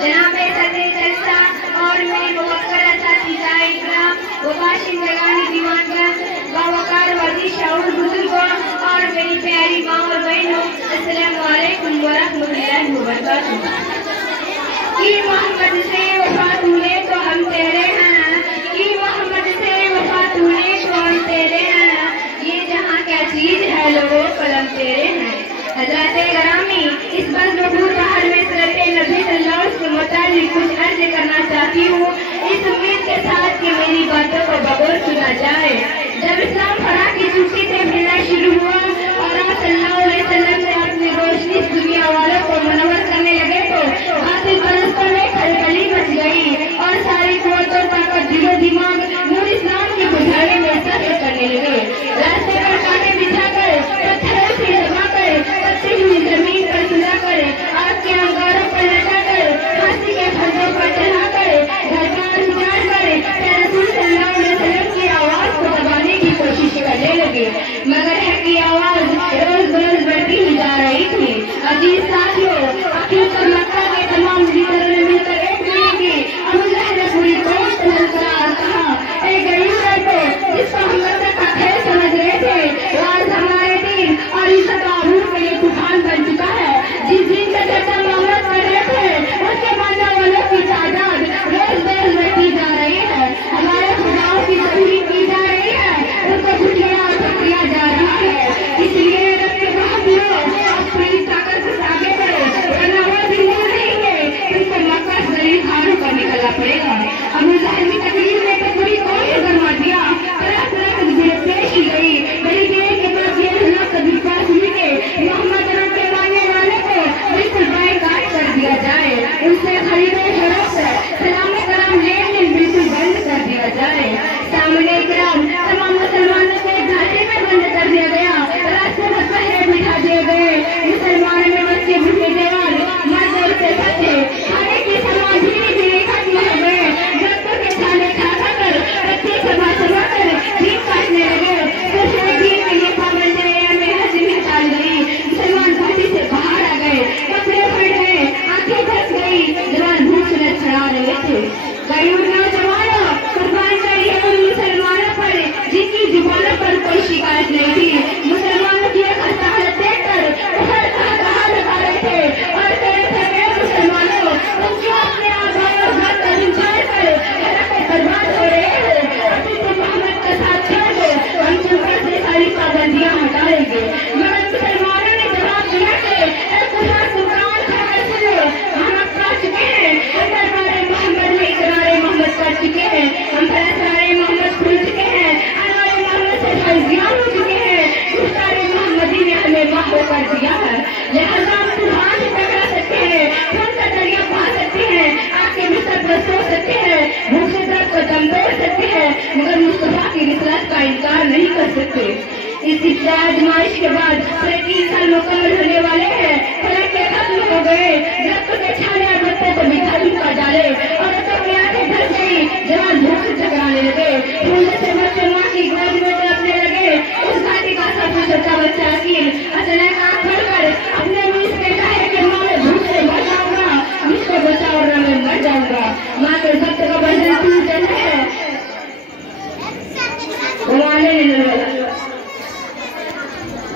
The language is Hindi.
जनाबे सदर जलसा और मेरी मुवक्कर असातिज़ाए इकराम व बाशिंदगान दीवानगंज व वकार वज़ीर शाउर बुजुर्गों और मेरी प्यारी माँ और बहनों, अस्सलामु अलैकुम व रहमतुल्लाहि व बरकातुहू। कि मोहम्मद से वफा तूने तो हम तेरे हैं, कि मोहम्मद से वफा तूने तो हम तेरे हैं, ये जहाँ क्या चीज है लोगों कलम तेरे हैं। हज़रत ग्रामी, इस बज़्ज़बूर बाहर में सरते नबी सल्लल्लाहु अलैहि वसल्लम के मुतालिक कुछ अर्ज़ करना चाहती हूँ, इस उम्मीद के साथ कि मेरी बातों को बगौर सुना जाए। जब इस्लाम फरा की चुटकी से मिलना शुरू हुआ और आप सल्लल्लाहु अलैहि वसल्लम से अपनी रोशनी इस दुनिया वालों को मुनव्वर करने लगे तो बातिल परस्तों में खलबली मच गई और सारी कुव्वत और ताकत दिलो दिमाग नूर इस्लाम के बुझाने में सफ़र करने लगे। रास्ते पर कांटे बिछाकर, पत्थरों से दबाकर, तपती हुई जमीन पर सुलाकर, आग के अंगारों पर लटाकर, फांसी के फंदों पर चढ़ाकर, घर-बार उजाड़कर रसूल सल्लल्लाहु अलैहि वसल्लम की आवाज को दबाने की कोशिश करने लगे, मगर है कि आवाज रोज रोज बढ़ती ही जा रही थी। अजीज साथियों, आखिरकार मक्का के तमाम लीडरों ने मिलकर एक मिली अबू लहब ने पूरी कौम को ललकारा कहा, ए गरीब लड़कों, जिसको हम मक्का का खैर समझ रहे थे, आज हमारे दीन और इज्जत आबरू के लिए तूफान बन चुका है। जिस दिन का चर्चा मोहम्मद कर रहे थे, उसके मानने वालों की तादाद रोज रोज बढ़ती जा रही है। हमारे खुदाओं की तौहीद की जा रही है, उनको झुठलाया और ठुकराया जा रहा है। इसलिए रब्बे बहादुरों, अपनी ताकत से आगे बढ़ो, वरना वो दिन दूर नहीं है तुमको मक्का से जलील खानों पर निकलना पड़ेगा। अबू लहब की तकलीफ में तो पूरी कौम को गरमा दिया, तरह तरह की तकदीरें पेश की गई। बड़ी देर के बाद ये हालात कभी पास हुई कि मोहम्मद और उनके मानने वाले को बिल्कुल बाइकाट कर दिया जाए, उनसे खरीदे फरोख्त सलाम कराम लेन-देन बिल्कुल बंद कर दिया जाए। सामने इकराम तमाम मुसलमानों को घाटे में बंद कर दिया गया, रास्ते में पहरे बिठा दिए गए। मुसलमानों में बच्चे, बूढ़े, जवान, मर्द और बच्चे खाने के सामान धीरे धीरे खत्म हो गए। वक्तों के खाने खा कर बच्चे सभा सभा कर दिन काटने लगे। कुछ लोग दिन के लिए पाबंद में हंसी में डाल गई, मुसलमान घाटी से बाहर आ गए, कपड़े फट गए, आंखें धस गई, जवान भूख से छड़ा रहे थे। गरीब नौजवानों, कुर्बान करिए उन मुसलमानों पर जिनकी जुबानों पर कोई शिकायत नहीं थी। मुसलमानों की खस्ता हालत देखकर कहा लगा रहे थे और कह रहे थे, मुसलमानों, तुम क्यों अपने आबाओ अजदाद का दिन छोड़कर हरकत बर्बाद हो रहे हो? अभी तुम मोहम्मद का साथ छोड़ दो, हम तुम पर से सारी पाबंदियां हटा लेंगे। मगर मुसलमानों ने जवाब दिया कि हम अब पा चुके हैं, हम दरबारे मोहम्मद में इकरारे मोहम्मद कर चुके हैं, हम फैसलाए मोहम्मद खुल चुके हैं, अनारे मोहम्मद से फर्जियां हो चुके हैं, गुस्तारे मोहम्मदी ने हमें माफ़ कर दिया है। लिहाजा हम तूफान से टकरा सकते हैं, खून का दरिया बहा सकते हैं, आग के बिस्तर पर सो सकते हैं, भूख से दर्द को दम तोड़ सकते हैं, मगर मुस्तफा की रिसालत का इनकार नहीं कर सकते। इस इब्तिदाई आजमाइश के बाद 3 साल मुकम्मल होने वाले हैं।